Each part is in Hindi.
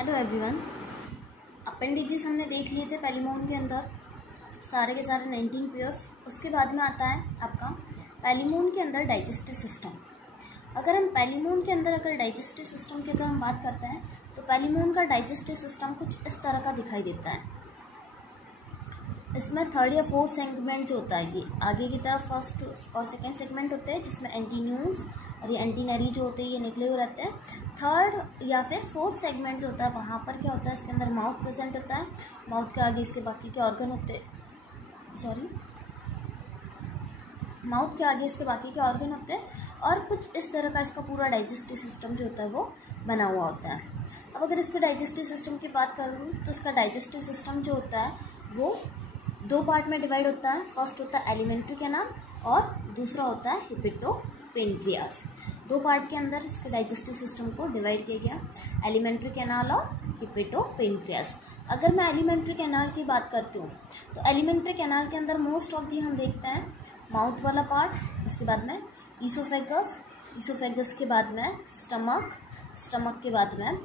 Hello everyone. अपेंडिजेस हमने देख लिए थे पैलिमोन के अंदर सारे के सारे 19 पेयर्स। उसके बाद में आता है आपका पैलिमोन के अंदर डाइजेस्टिव सिस्टम। अगर हम पैलिमोन के अंदर डाइजेस्टिव सिस्टम की अगर हम बात करते हैं तो पैलिमोन का डाइजेस्टिव सिस्टम कुछ इस तरह का दिखाई देता है। इसमें थर्ड या फोर्थ सेगमेंट जो होता है, ये आगे की तरफ फर्स्ट और सेकंड सेगमेंट होते हैं जिसमें एंटीन्यूल्स और ये एंटीनरी जो होते हैं ये निकले हुए रहते हैं। थर्ड या फिर फोर्थ सेगमेंट जो होता है वहाँ पर क्या होता है, इसके अंदर माउथ प्रेजेंट होता है। माउथ के आगे इसके बाकी के ऑर्गन होते हैं, माउथ के आगे इसके बाकी के ऑर्गन होते हैं और कुछ इस तरह का इसका पूरा डाइजेस्टिव सिस्टम जो होता है वो बना हुआ होता है। अब अगर इसके डाइजेस्टिव सिस्टम की बात करूँ तो इसका डाइजेस्टिव सिस्टम जो होता है वो दो पार्ट में डिवाइड होता है। फर्स्ट होता है एलिमेंट्री कैनाल और दूसरा होता है हिपेटोपेनक्रियाज। दो पार्ट के अंदर इसके डाइजेस्टिव सिस्टम को डिवाइड किया गया, एलिमेंट्री कैनाल और हिपेटोपेनक्रियाज। अगर मैं एलिमेंट्री कैनाल की बात करती हूँ तो एलिमेंट्री कैनाल के अंदर मोस्ट ऑफ दी हम देखते हैं माउथ वाला पार्ट, उसके बाद में ईसोफेगस, ईसोफेगस के बाद में स्टमक, स्टमक के बाद में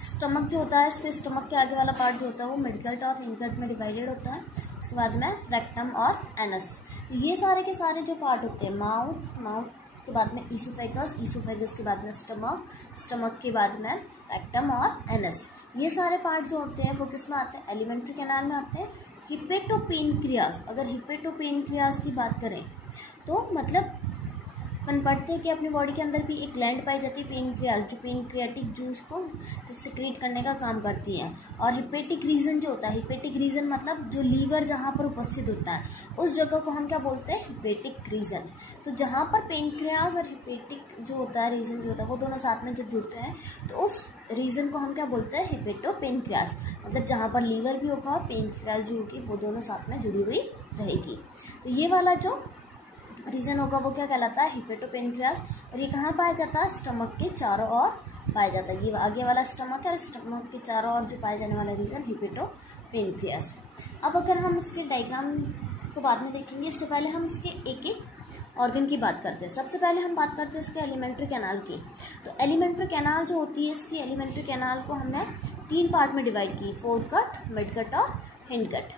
स्टमक जो होता है, इसके स्टमक के आगे वाला पार्ट जो होता है वो मिडगट और हिंडगट में डिवाइडेड होता है। उसके बाद में रेक्टम और एनस। तो ये सारे के सारे जो पार्ट होते हैं, माउथ, माउथ के बाद में ईसोफेगस, ईसोफेगस के बाद में स्टमक, स्टमक के बाद में रेक्टम और एनस, ये सारे पार्ट जो होते हैं वो किस में आते हैं, एलिमेंट्री कैनाल में आते हैं। हिपेटोपेनक्रियाज, अगर हिपेटोपेनक्रियाज की बात करें तो मतलब अपन पढ़ते हैं कि अपनी बॉडी के अंदर भी एक ग्लैंड पाई जाती है पेनक्रियाज, जो पेनक्रियाटिक जूस को सिक्रीट करने का काम करती है। और हिपेटिक रीजन जो होता है, हिपेटिक रीजन मतलब जो लीवर जहाँ पर उपस्थित होता है उस जगह को हम क्या बोलते हैं, हिपेटिक रीजन। तो जहाँ पर पेनक्रियाज और हिपेटिक जो होता है रीजन जो होता है वो दोनों साथ में जब जुड़ते हैं तो उस रीजन को हम क्या बोलते हैं, हिपेटोपेनक्रियाज। मतलब जहाँ पर लीवर भी होगा और पेनक्रियाज जो होगी वो दोनों साथ में जुड़ी हुई रहेगी। तो ये वाला जो रीजन होगा वो क्या कहलाता है, हिपेटोपेनक्रियाज। और ये कहाँ पाया जाता है, स्टमक के चारों ओर पाया जाता है। ये आगे वाला स्टमक है और स्टमक के चारों ओर जो पाए जाने वाला रीजन हिपेटोपेनक्रियाज। अब अगर हम इसके डायग्राम को बाद में देखेंगे, इससे पहले हम इसके एक एक ऑर्गन की बात करते हैं। सबसे पहले हम बात करते हैं इसके एलिमेंट्री कैनाल की। तो एलिमेंट्री कैनाल जो होती है, इसकी एलिमेंट्री कैनाल को हमने तीन पार्ट में डिवाइड की, फोरगट, मिडगट और हिंडगट।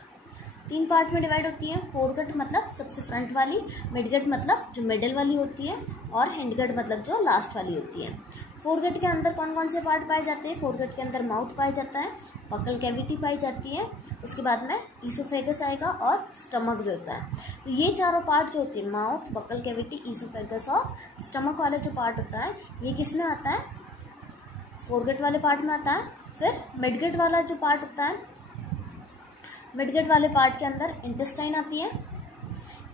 तीन पार्ट में डिवाइड होती है। फोरगट मतलब सबसे फ्रंट वाली, मिडगट मतलब जो मिडल वाली होती है और हिंडगट मतलब जो लास्ट वाली होती है। फोरगट के अंदर कौन कौन से पार्ट पाए जाते हैं, फोरगट के अंदर माउथ पाया जाता है, बकल कैविटी पाई जाती है, उसके बाद में ईसोफेगस आएगा और स्टमक जो होता है। तो ये चारों पार्ट जो होते हैं, माउथ, बकल कैविटी, ईसोफेगस और स्टमक वाला जो पार्ट होता है ये किस में आता है, फोरगट वाले पार्ट में आता है। फिर मिडगट वाला जो पार्ट होता है, मिडगट वाले पार्ट के अंदर इंटेस्टाइन आती है।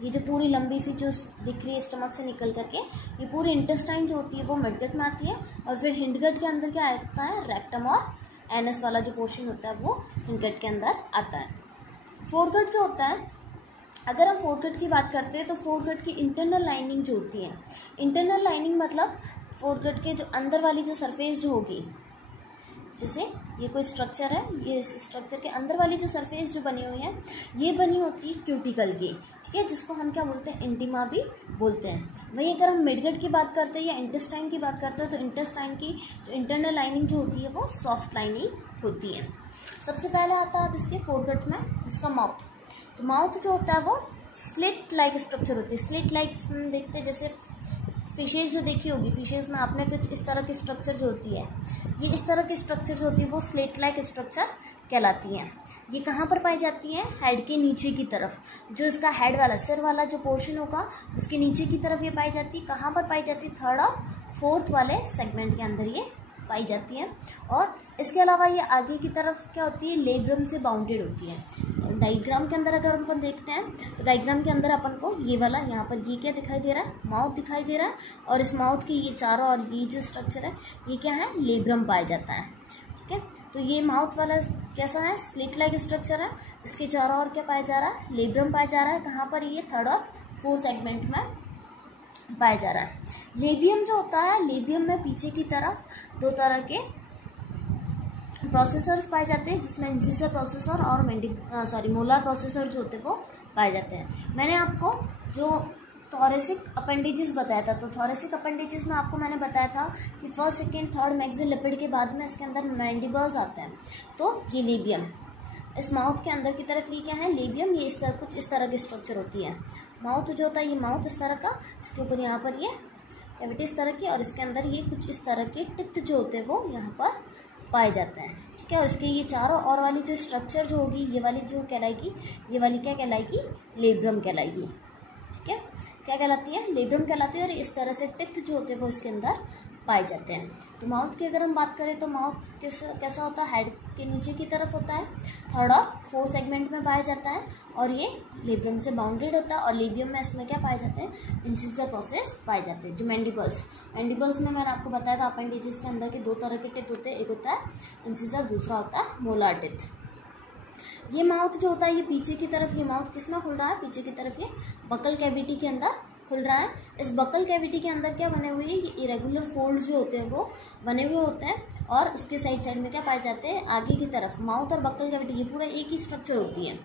ये जो पूरी लंबी सी जो दिख रही है स्टमक से निकल करके, ये पूरी इंटेस्टाइन जो होती है वो मिडगट में आती है। और फिर हिंडगट के अंदर क्या आता है, रेक्टम और एनस वाला जो पोर्शन होता है वो हिंडगट के अंदर आता है। फोरगट जो होता है, अगर हम फोरगट की बात करते हैं तो फोरगट की इंटरनल लाइनिंग जो होती है, इंटरनल लाइनिंग मतलब फोरगट के जो अंदर वाली जो सरफेस जो होगी, जैसे ये कोई स्ट्रक्चर है, ये इस स्ट्रक्चर के अंदर वाली जो सरफेस जो बनी हुई है ये बनी होती है क्यूटिकल की, ठीक है, जिसको हम क्या बोलते हैं, इंटिमा भी बोलते हैं। वही अगर हम मिडगट की बात करते हैं या इंटेस्टाइन की बात करते हैं तो इंटेस्टाइन की जो इंटरनल लाइनिंग जो होती है वो सॉफ्ट लाइनिंग होती है। सबसे पहले आता है अब इसके फोरगट में इसका माउथ। तो माउथ जो होता है वो स्लिट लाइक स्ट्रक्चर होती है। स्लिट लाइक देखते हैं, जैसे फिशेज जो देखी होगी, फिशेज में आपने कुछ इस तरह की स्ट्रक्चर जो होती है, ये इस तरह की स्ट्रक्चर जो होती है वो स्लेट लाइक स्ट्रक्चर कहलाती हैं। ये कहाँ पर पाई जाती है, हेड के नीचे की तरफ, जो इसका हेड वाला सिर वाला जो पोर्शन होगा उसके नीचे की तरफ ये पाई जाती है। कहाँ पर पाई जाती है, थर्ड और फोर्थ वाले सेगमेंट के अंदर ये पाई जाती है। और इसके अलावा ये आगे की तरफ क्या होती है, लेब्रम से बाउंडेड होती है। डायग्राम के अंदर अगर अपन देखते हैं तो डायग्राम के अंदर अपन को ये वाला यहाँ पर ये क्या दिखाई दे रहा है, माउथ दिखाई दे रहा है। और इस माउथ की ये चारों और ये जो स्ट्रक्चर है ये क्या है, लेब्रम पाया जाता है, ठीक है। तो ये माउथ वाला कैसा है, स्लिट लाइक स्ट्रक्चर है। इसके चारों और क्या पाया जा रहा है, लेब्रम पाया जा रहा है। कहाँ पर, ये थर्ड और फोर्थ सेगमेंट में पाया जा रहा है। लेबियम जो होता है, लेबियम में पीछे की तरफ दो तरह के प्रोसेसर्स पाए जाते हैं, जिसमें इंसिसर प्रोसेसर और मोलार प्रोसेसर जो होते हैं वो पाए जाते हैं। मैंने आपको जो थोरेसिक अपेंडेजेस बताया था। तो थोरेसिक अपेंडेजेस में आपको मैंने बताया था कि फर्स्ट सेकेंड थर्ड मैक्सिल लिपिड के बाद में इसके अंदर मैंडिबल्स आते हैं। तो ये लेबियम, इस माउथ के अंदर की तरफ ये क्या है, लेबियम, ये इस तरह कुछ इस तरह की स्ट्रक्चर होती है। माउथ जो होता है ये माउथ इस तरह का, इसके ऊपर यहाँ पर ये कैविटी इस तरह की, और इसके अंदर ये कुछ इस तरह के टिप्स जो होते हैं वो यहाँ पर पाए जाते हैं, ठीक है। और इसके ये चारों और वाली जो स्ट्रक्चर जो होगी, ये वाली जो कहलाएगी, ये वाली क्या कहलाएगी, लेब्रम कहलाएगी, ठीक है। क्या कहलाती है, लेब्रम कहलाती है। और इस तरह से टिप्स जो होते हैं वो इसके अंदर पाए जाते हैं। तो माउथ की अगर हम बात करें तो माउथ कैसा होता है, हेड के नीचे की तरफ होता है, थर्ड और फोर्थ सेगमेंट में पाया जाता है, और ये लेब्रम से बाउंडेड होता है। और लेबियम में इसमें क्या पाए जाते हैं, इंसिजर प्रोसेस पाए जाते हैं। जो मैंडिबल्स में मैंने आपको बताया था अपेंडेजेस के अंदर के दो तरह के टिप होते हैं, एक होता है इंसिजर, दूसरा होता है मोलार टिप। ये माउथ जो होता है ये पीछे की तरफ, ये माउथ किस में खुल रहा है, पीछे की तरफ ये बकल कैविटी के अंदर खुल रहा है। इस बकल कैविटी के अंदर क्या बने हुए हैं, ये इरेगुलर फोल्ड्स जो होते हैं वो बने हुए होते हैं। और उसके साइड में क्या पाए जाते हैं, आगे की तरफ माउथ और बकल कैविटी ये पूरा एक ही स्ट्रक्चर होती है।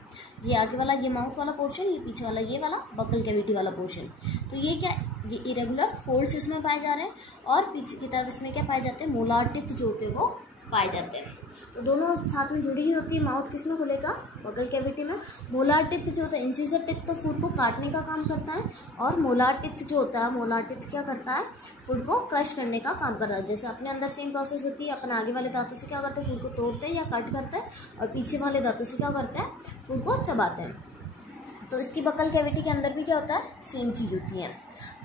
ये आगे वाला ये माउथ वाला पोर्शन, ये पीछे वाला ये वाला बकल कैविटी वाला पोर्शन। तो ये क्या, ये इरेगुलर फोल्ड्स इसमें पाए जा रहे हैं। और पीछे की तरफ इसमें क्या पाए जाते हैं, मोलार टिप जो होते हैं वो पाए जाते हैं। तो दोनों साथ में जुड़ी हुई होती है। माउथ किस में खुलेगा, बकल कैविटी में। मोलार टिप जो होता है, इंसिजर टिप तो फूड को काटने का काम करता है, और मोलार टिप जो होता है, मोलार टिप क्या करता है, फूड को क्रश करने का काम करता है। जैसे अपने अंदर सेम प्रोसेस होती है, अपन आगे वाले दांतों से क्या करते हैं, फूड को तोड़ते हैं या कट करते हैं, और पीछे वाले दांतों से क्या करते हैं, फूड को चबाते हैं। तो इसकी बकल कैविटी के अंदर भी क्या होता है, सेम चीज़ होती है।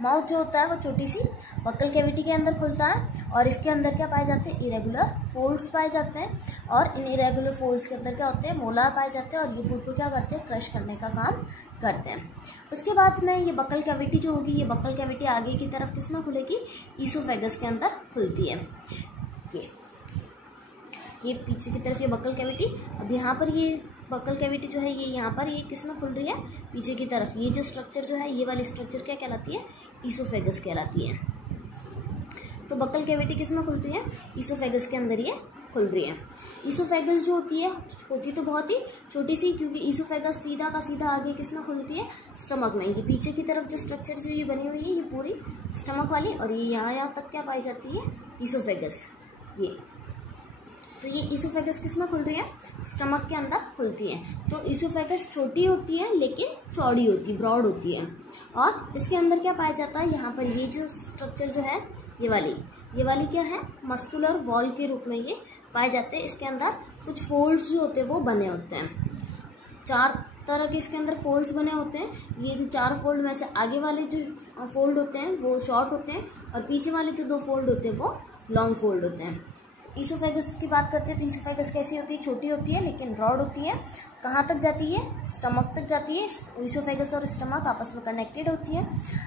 माउथ जो होता है वो छोटी सी बकल कैविटी के अंदर खुलता है, और इसके अंदर क्या पाए जाते हैं, इरेगुलर फोल्ड्स पाए जाते हैं। और इन इरेगुलर फोल्ड्स के अंदर क्या होते हैं, मोलार पाए जाते हैं, और ये फूड को क्या करते हैं, क्रश करने का काम करते हैं। उसके बाद में ये बकल कैविटी जो होगी, ये बकल कैविटी आगे की तरफ किस में खुलेगी, ईसोफेगस के अंदर खुलती है। ये पीछे की तरफ ये बकल कैविटी, अब यहाँ पर ये बकल कैविटी जो है ये यहाँ पर ये किस में खुल रही है, पीछे की तरफ। ये जो स्ट्रक्चर जो है, ये वाली स्ट्रक्चर क्या कहलाती है, ईसोफेगस कहलाती है। तो बकल कैविटी किस में खुलती है, ईसोफेगस के अंदर ये खुल रही है। ईसोफेगस जो होती तो बहुत ही छोटी सी, क्योंकि ईसोफेगस सीधा का सीधा आगे किस में खुलती है, स्टमक में। ये पीछे की तरफ जो स्ट्रक्चर जो ये बनी हुई है ये पूरी स्टमक वाली, और ये यहाँ तक क्या पाई जाती है, ईसोफेगस। ये तो ये ईसोफेगस किस में खुल रही है, स्टमक के अंदर खुलती है। तो ईसोफेगस छोटी होती है लेकिन चौड़ी होती है, ब्रॉड होती है। और इसके अंदर क्या पाया जाता है, यहाँ पर ये जो स्ट्रक्चर जो है, ये वाली क्या है, मस्कुलर वॉल के रूप में ये पाए जाते हैं। इसके अंदर कुछ फोल्ड्स जो होते हैं वो बने होते हैं, 4 तरह के इसके अंदर फोल्ड्स बने होते हैं। ये 4 फोल्ड में से आगे वाले जो फोल्ड होते हैं वो शॉर्ट होते हैं, और पीछे वाले जो 2 फोल्ड होते हैं वो लॉन्ग फोल्ड होते हैं। ईसोफेगस की बात करते हैं तो ईसोफेगस कैसी होती है, छोटी होती है लेकिन ब्रॉड होती है। कहाँ तक जाती है, स्टमक तक जाती है। ईसोफेगस और स्टमक आपस में कनेक्टेड होती है।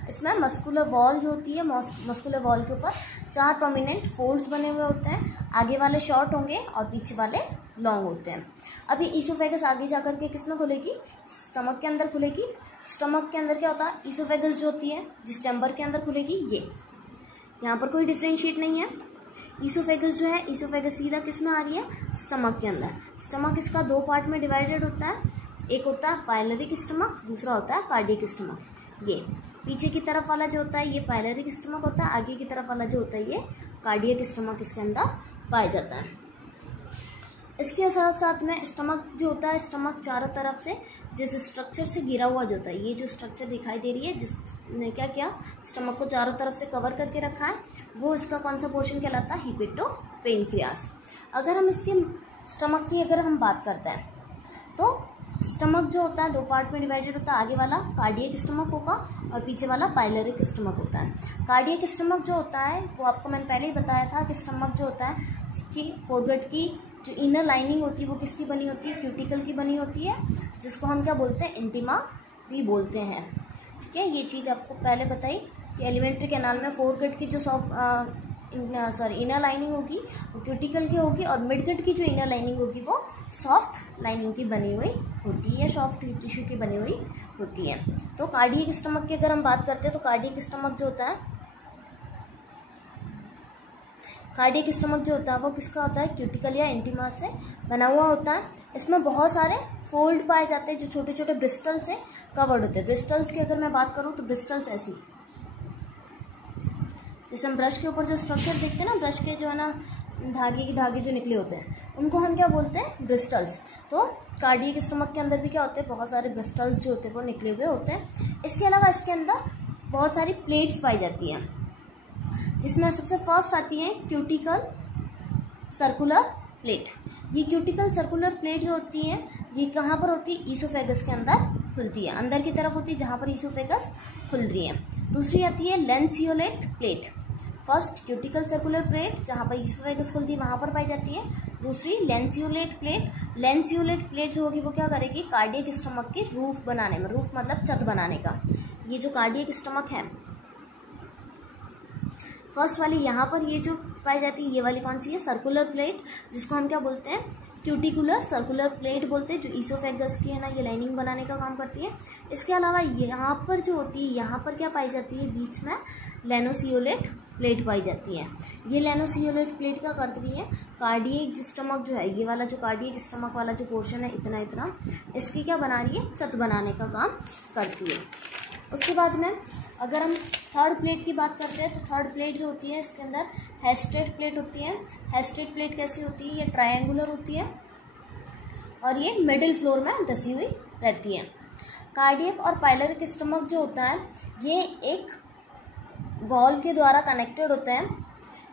इसमें मस्कुलर वॉल जो होती है, मस्कुलर वॉल के ऊपर 4 प्रोमिनेंट फोल्ड्स बने हुए होते हैं। आगे वाले शॉर्ट होंगे और पीछे वाले लॉन्ग होते हैं। अभी ईसोफेगस आगे जाकर के किस में खुलेगी, स्टमक के अंदर खुलेगी। स्टमक के अंदर क्या होता है, ईसोफेगस जो होती है जिस चैम्बर के अंदर खुलेगी, ये यहाँ पर कोई डिफ्रेंशिएट नहीं है। ईसोफेगस जो है, ईसोफेगस सीधा किस में आ रही है, स्टमक के अंदर। स्टमक इसका 2 पार्ट में डिवाइडेड होता है, एक होता है पाइलरिक स्टमक, दूसरा होता है कार्डियक स्टमक। ये पीछे की तरफ वाला जो होता है ये पाइलरिक स्टमक होता है, आगे की तरफ वाला जो होता है ये कार्डियक स्टमक इसके अंदर पाया जाता है। इसके साथ साथ में स्टमक जो होता है, स्टमक चारों तरफ से जिस स्ट्रक्चर से घिरा हुआ जो होता है, ये जो स्ट्रक्चर दिखाई दे रही है जिसने क्या किया, स्टमक को चारों तरफ से कवर करके रखा है, वो इसका कौन सा पोर्शन कहलाता है, हिपेटोपेनक्रियास। अगर हम इसके स्टमक की अगर हम बात करते हैं तो स्टमक जो होता है 2 पार्ट में डिवाइडेड होता है। आगे वाला कार्डियक स्टमक होगा और पीछे वाला पाइलरिक स्टमक होता है। कार्डियक स्टमक जो होता है वो आपको मैंने पहले ही बताया था कि स्टमक जो होता है उसकी फोरगट की जो इनर लाइनिंग होती है वो किसकी बनी होती है, क्यूटिकल की बनी होती है, जिसको हम क्या बोलते हैं, इंटिमा भी बोलते हैं। ठीक है, ये चीज़ आपको पहले बताई कि एलिमेंट्री कैनाल में फोरगट की जो इनर लाइनिंग होगी वो क्यूटिकल की होगी, और मिडगट की जो इनर लाइनिंग होगी वो सॉफ्ट लाइनिंग की बनी हुई होती है, सॉफ्ट टिश्यू की बनी हुई होती है। तो कार्डियक स्टमक की अगर हम बात करते हैं तो कार्डियक स्टमक जो होता है, वो किसका होता है, क्यूटिकल या इंटिमा से बना हुआ होता है। इसमें बहुत सारे फोल्ड पाए जाते हैं जो छोटे छोटे ब्रिस्टल से कवर्ड होते हैं। ब्रिस्टल्स की अगर मैं बात करूँ तो ब्रिस्टल्स ऐसी, जैसे हम ब्रश के ऊपर जो स्ट्रक्चर देखते हैं ना, ब्रश के जो है ना धागे जो निकले होते हैं, उनको हम क्या बोलते हैं, ब्रिस्टल्स। तो कार्डियक स्टमक के अंदर भी क्या होते हैं, बहुत सारे ब्रिस्टल्स जो होते हैं वो निकले हुए होते हैं। इसके अलावा इसके अंदर बहुत सारी प्लेट्स पाई जाती हैं, जिसमें सबसे फर्स्ट आती है क्यूटिकल सर्कुलर प्लेट। ये क्यूटिकल सर्कुलर प्लेट जो होती है ये कहाँ पर होती है, ईसोफेगस के अंदर खुलती है, अंदर की तरफ होती है जहाँ पर ईसोफेगस खुल रही है। दूसरी आती है lanceolate plate. First cuticle circular plate जहाँ पर ईसोफेगस खुलती है वहाँ पर पाई जाती है। दूसरी लैंसियोलेट प्लेट। लैंसियोलेट प्लेट जो होगी वो क्या करेगी, कार्डियक स्टमक की रूफ बनाने में, रूफ मतलब छत बनाने का। ये जो कार्डियक स्टमक है फर्स्ट वाली, यहाँ पर ये जो पाई जाती है ये वाली कौन सी है, सर्कुलर प्लेट, जिसको हम क्या बोलते हैं, क्यूटिकुलर सर्कुलर प्लेट बोलते हैं, जो ईसोफेगस की है ना ये लाइनिंग बनाने का काम करती है। इसके अलावा यहाँ पर जो होती है, यहाँ पर क्या पाई जाती है, बीच में लैनोसियोलेट प्लेट पाई जाती है। ये लैनोसियोलेट प्लेट क्या करती है, कार्डियक स्टमक जो है, ये वाला जो कार्डियक स्टमक वाला जो पोर्शन है इतना इतना, इसकी क्या बना रही है, छत बनाने का काम करती है। उसके बाद में अगर हम थर्ड प्लेट की बात करते हैं तो थर्ड प्लेट जो होती है इसके अंदर हेस्टेड प्लेट होती है। हेस्टेड प्लेट कैसी होती है, ये ट्रायंगुलर होती है और ये मिडिल फ्लोर में धसी हुई रहती है। कार्डियक और पाइलोरिक स्टमक जो होता है ये एक वॉल के द्वारा कनेक्टेड होते हैं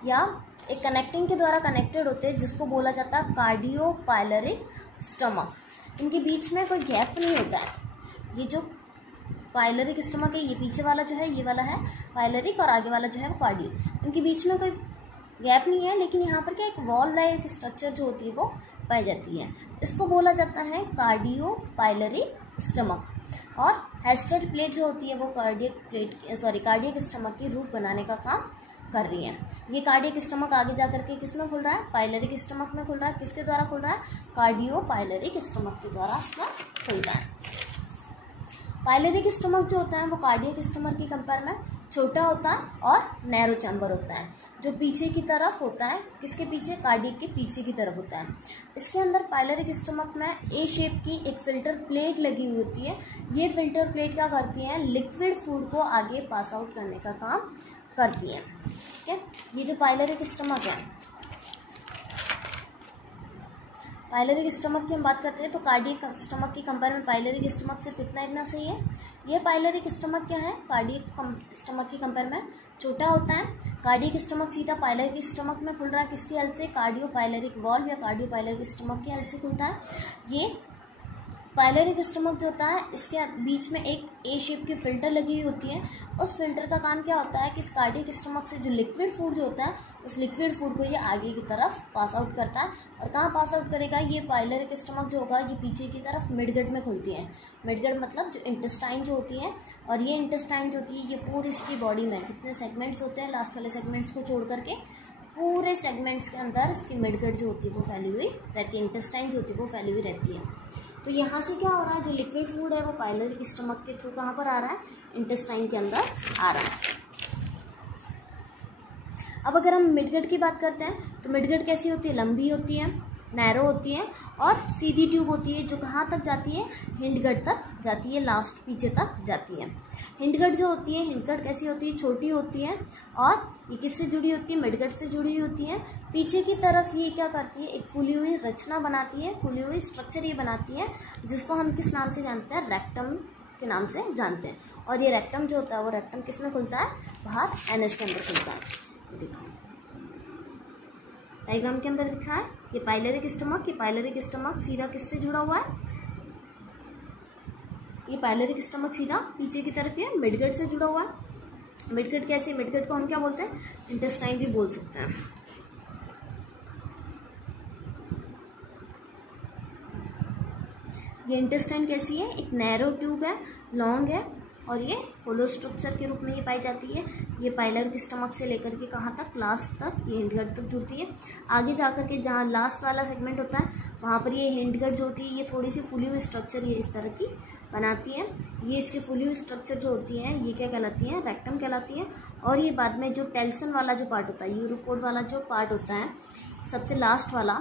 या एक कनेक्टिंग के द्वारा कनेक्टेड होते हैं, जिसको बोला जाता है कार्डियो पाइलोरिक स्टमक। इनके बीच में कोई गैप नहीं होता है। ये जो पाइलोरिक स्टमक है, ये पीछे वाला जो है ये वाला है पाइलोरिक और आगे वाला जो है वो कार्डियक, इनके बीच में कोई गैप नहीं है, लेकिन यहाँ पर क्या एक वॉल लाइक स्ट्रक्चर जो होती है वो पाई जाती है। इसको बोला जाता है कार्डियो पाइलोरिक स्टमक। और हेस्टेड प्लेट जो होती है वो कार्डियक स्टमक की रूफ बनाने का काम कर रही है। ये कार्डियक स्टमक आगे जा करके किस में खुल रहा है, पाइलोरिक स्टमक में खुल रहा है। किसके द्वारा खुल रहा है, कार्डियो पाइलोरिक स्टमक के द्वारा इसमें खुलता है। पाइलोरिक स्टमक जो होता है वो कार्डियक स्टमक की कंपेयर में छोटा होता है और नैरो चैम्बर होता है, जो पीछे की तरफ होता है। किसके पीछे, कार्डियक के पीछे की तरफ होता है। इसके अंदर पाइलोरिक स्टमक में ए शेप की एक फिल्टर प्लेट लगी हुई होती है। ये फिल्टर प्लेट क्या करती है, लिक्विड फूड को आगे पास आउट करने का काम करती है। ठीक है, ये जो पाइलोरिक स्टमक है, पाइलोरिक स्टमक की हम बात करते हैं तो कार्डियक स्टमक की कंपेयर में पाइलोरिक स्टमक सिर्फ इतना सही है। ये पाइलोरिक स्टमक क्या है, कार्डियक स्टमक की कंपेयर में छोटा होता है। कार्डियक स्टमक सीधा पाइलोरिक स्टमक में खुल रहा है, किसकी हेल्प से, कार्डियो पाइलोरिक वॉल्व या कार्डियो पाइलोरिक स्टमक की हेल्प से खुलता है। ये पाइलोरिक स्टमक जो होता है इसके बीच में एक ए शेप की फिल्टर लगी हुई होती है। उस फिल्टर का काम क्या होता है कि इस कार्डियक स्टमक से जो लिक्विड फूड जो होता है उस लिक्विड फूड को ये आगे की तरफ पास आउट करता है। और कहाँ पास आउट करेगा, ये पाइलोरिक स्टमक जो होगा ये पीछे की तरफ मिडगट में खुलती है। मिडगट मतलब जो इंटेस्टाइन जो होती है, और ये इंटेस्टाइन जो होती है ये पूरी इसकी बॉडी में जितने सेगमेंट्स होते हैं, लास्ट वाले सेगमेंट्स को छोड़ करके पूरे सेगमेंट्स के अंदर इसकी मिडगट जो होती है वो फैली हुई रहती है, इंटेस्टाइन जो होती है वो फैली हुई रहती है। तो यहाँ से क्या हो रहा है, जो लिक्विड फूड है वो पाइलोरिक स्टमक के थ्रू कहाँ पर आ रहा है, इंटेस्टाइन के अंदर आ रहा है। अब अगर हम मिडगट की बात करते हैं तो मिडगट कैसी होती है, लंबी होती है, नैरो होती है और सीधी ट्यूब होती है, जो कहाँ तक जाती है, हिंडगट तक जाती है, लास्ट पीछे तक जाती है। हिंडगट जो होती है, हिंडगट कैसी होती है, छोटी होती है और ये किससे जुड़ी होती है, मिडगट से जुड़ी हुई होती है। पीछे की तरफ ये क्या करती है, एक फूली हुई रचना बनाती है, फूली हुई स्ट्रक्चर ये बनाती है, जिसको हम किस नाम से जानते हैं, रेक्टम के नाम से जानते हैं। और ये रेक्टम जो होता है वो रेक्टम किस में खुलता है, बाहर एनएस के अंदर खुलता है। देखो डायग्राम के अंदर दिख रहा है, ये पाइलोरिक स्टमक, ये पाइलोरिक स्टमक सीधा किससे जुड़ा हुआ है, ये पाइलोरिक स्टमक सीधा पीछे की तरफ ये मिडगट से जुड़ा हुआ है। मिडगट कैसे, मिडगट को हम क्या बोलते हैं, इंटेस्टाइन भी बोल सकते हैं। ये इंटेस्टाइन कैसी है, एक नैरो ट्यूब है, लॉन्ग है और ये होलो स्ट्रक्चर के रूप में ये पाई जाती है। ये पाइलोरिक स्टमक से लेकर के कहाँ तक, लास्ट तक, ये हिंडगट तक जुड़ती है। आगे जाकर के जहाँ लास्ट वाला सेगमेंट होता है वहाँ पर ये हिंडगट जो होती है ये थोड़ी सी फुली हुई स्ट्रक्चर ये इस तरह की बनाती है। ये इसकी फुली हुई स्ट्रक्चर जो होती है ये क्या कहलाती है, रेक्टम कहलाती है। और ये बाद में जो टेल्सन वाला जो पार्ट होता है, यूरोपोड वाला जो पार्ट होता है सबसे लास्ट वाला,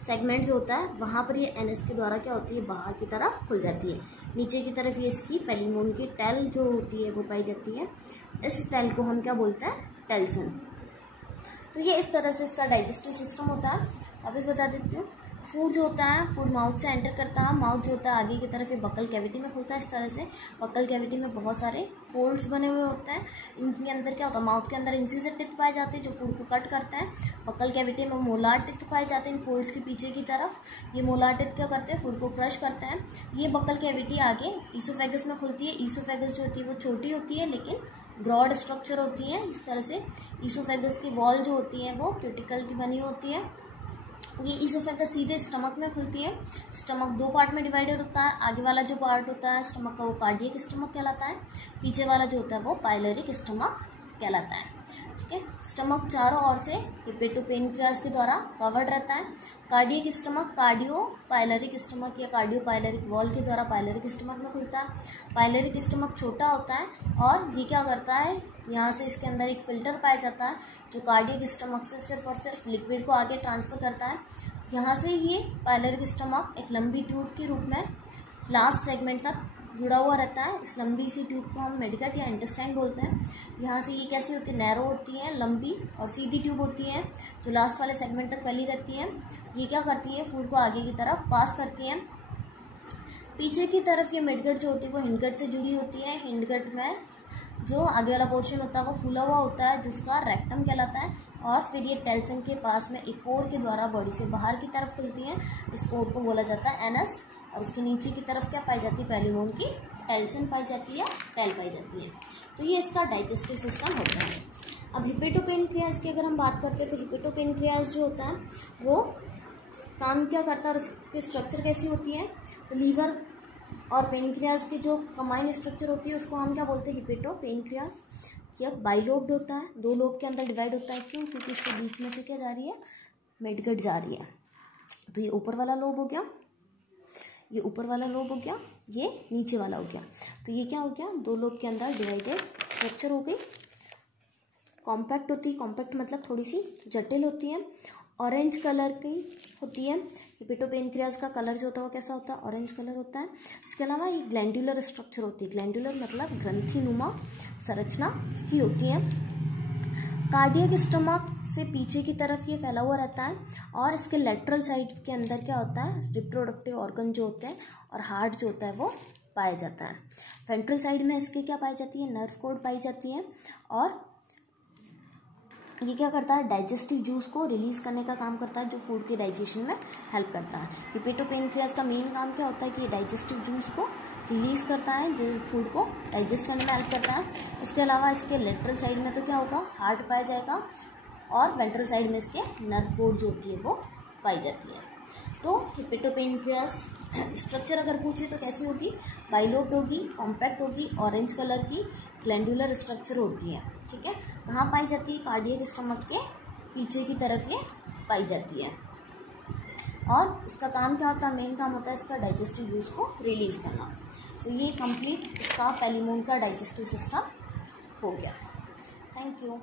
सेगमेंट जो होता है वहाँ पर ये एनएस के द्वारा क्या होती है, बाहर की तरफ खुल जाती है। नीचे की तरफ ये इसकी पेलिमोन की टेल जो होती है वो पाई जाती है। इस टेल को हम क्या बोलते हैं, टेल्सन। तो ये इस तरह से इसका डाइजेस्टिव सिस्टम होता है। वापस बता देती हूँ, फूड जो होता है फूड माउथ से एंटर करता है। माउथ जो होता है आगे की तरफ ये बकल कैविटी में खुलता है। इस तरह से बकल कैविटी में बहुत सारे फोल्ड्स बने हुए होते हैं। इनके अंदर क्या होता है, माउथ के अंदर इंसिजर टिथ पाए जाते हैं जो फूड को कट करते हैं। बकल कैविटी में मोलार टिथ पाए जाते हैं इन फोल्ड्स के पीछे की तरफ। ये मोलार टिथ क्या करते हैं, फूड को क्रश करते हैं। ये बकल कैविटी आगे ईसोफेगस में खुलती है। ईसोफेगस जो होती है वो छोटी होती है लेकिन ब्रॉड स्ट्रक्चर होती है। इस तरह से ईसोफेगस की वॉल जो होती है वो क्यूटिकल की बनी होती है। ये ईसोफेगस सीधे स्टमक में खुलती है। स्टमक दो पार्ट में डिवाइडेड होता है। आगे वाला जो पार्ट होता है स्टमक का वो कार्डियक स्टमक कहलाता है। पीछे वाला जो होता है वो पाइलोरिक स्टमक कहलाता है। ठीक है, स्टमक चारों ओर से हिपेटोपेनक्रियाज के द्वारा कवर्ड रहता है। कार्डियक स्टमक कार्डियो पाइलरिक स्टमक या कार्डियो पाइलरिक वॉल के द्वारा पाइलरिक स्टमक में खुलता है। पाइलरिक स्टमक छोटा होता है और ये क्या करता है, यहाँ से इसके अंदर एक फिल्टर पाया जाता है जो कार्डियक स्टमक से सिर्फ और सिर्फ लिक्विड को आगे ट्रांसफ़र करता है। यहाँ से ये पाइलरिक स्टमक एक लंबी ट्यूब के रूप में लास्ट सेगमेंट तक जुड़ा हुआ रहता है। इस लंबी सी ट्यूब को हम मेडिकट या इंटेस्टाइन बोलते हैं। यहाँ से ये कैसी होती है, नैरो होती है, लंबी और सीधी ट्यूब होती है जो लास्ट वाले सेगमेंट तक फैली रहती है। ये क्या करती है, फूड को आगे की तरफ पास करती है। पीछे की तरफ ये मिडगट जो होती है वो हिंडगट से जुड़ी होती है। हिंडगट में जो आगे वाला पोर्शन होता है वो फूला हुआ होता है जिसका रेक्टम कहलाता है। और फिर ये टेल्सन के पास में एक पोर के द्वारा बॉडी से बाहर की तरफ खुलती है। इस पोर को बोला जाता है एनस। और उसके नीचे की तरफ क्या पाई जाती है, पेलिमोन की टेल्सन पाई जाती है, टेल पाई जाती है। तो ये इसका डाइजेस्टिव सिस्टम होता है। अब हिपेटोपेनक्रियाज की अगर हम बात करते हैं तो हिपेटोपेनक्रियाज जो होता है वो काम क्या करता है और उसकी स्ट्रक्चर कैसी होती है। तो लीवर और पेनक्रियाज की जो कंबाइन स्ट्रक्चर होती है उसको हम क्या बोलते हैं, हिपेटोपेनक्रियाज। यह बाइलोब्ड होता है, दो लोब के अंदर डिवाइड होता है। क्यों, क्योंकि इसके बीच में से क्या जा रही है, मिडगट जा रही है। तो ये ऊपर वाला लोब हो गया, ये ऊपर वाला लोब हो गया, ये नीचे वाला हो गया। तो ये क्या हो गया, दो लोब के अंदर डिवाइडेड स्ट्रक्चर हो गई। कॉम्पैक्ट होती है, कॉम्पैक्ट मतलब थोड़ी सी जटिल होती है। ऑरेंज कलर की होती है। हिपेटोपेनक्रियाज का कलर जो होता है वो कैसा होता है, ऑरेंज कलर होता है। इसके अलावा ये ग्लैंडुलर स्ट्रक्चर होती है। ग्लैंडुलर मतलब ग्रंथिनुमा संरचना इसकी होती है। कार्डियक स्टमक से पीछे की तरफ ये फैला हुआ रहता है। और इसके लेटरल साइड के अंदर क्या होता है, रिप्रोडक्टिव ऑर्गन जो होते हैं और हार्ट जो होता है वो पाया जाता है। वेंट्रल साइड में इसके क्या पाई जाती है, नर्व कोड पाई जाती है। और ये क्या करता है, डाइजेस्टिव जूस को रिलीज़ करने का काम करता है जो फूड के डाइजेशन में हेल्प करता है। हिपेटोपेनक्रियाज का मेन काम क्या होता है कि ये डाइजेस्टिव जूस को रिलीज़ करता है जो फूड को डाइजेस्ट करने में हेल्प करता है। इसके अलावा इसके लेटरल साइड में तो क्या होगा, हार्ट पाया जाएगा। और वेंट्रल साइड में इसके नर्व कोड जो होती है वो पाई जाती है। तो हिपेटोपेनक्रियाज स्ट्रक्चर अगर पूछे तो कैसी होगी, बाइलोब्ड होगी, कॉम्पैक्ट होगी, ऑरेंज कलर की, ग्लैंडुलर स्ट्रक्चर होती है। ठीक है, कहाँ पाई जाती है, कार्डियक स्टमक के पीछे की तरफ ये पाई जाती है। और इसका काम क्या होता है, मेन काम होता है इसका डाइजेस्टिव जूस को रिलीज़ करना। तो ये कंप्लीट इसका पेलिमोन का डाइजेस्टिव सिस्टम हो गया। Thank you.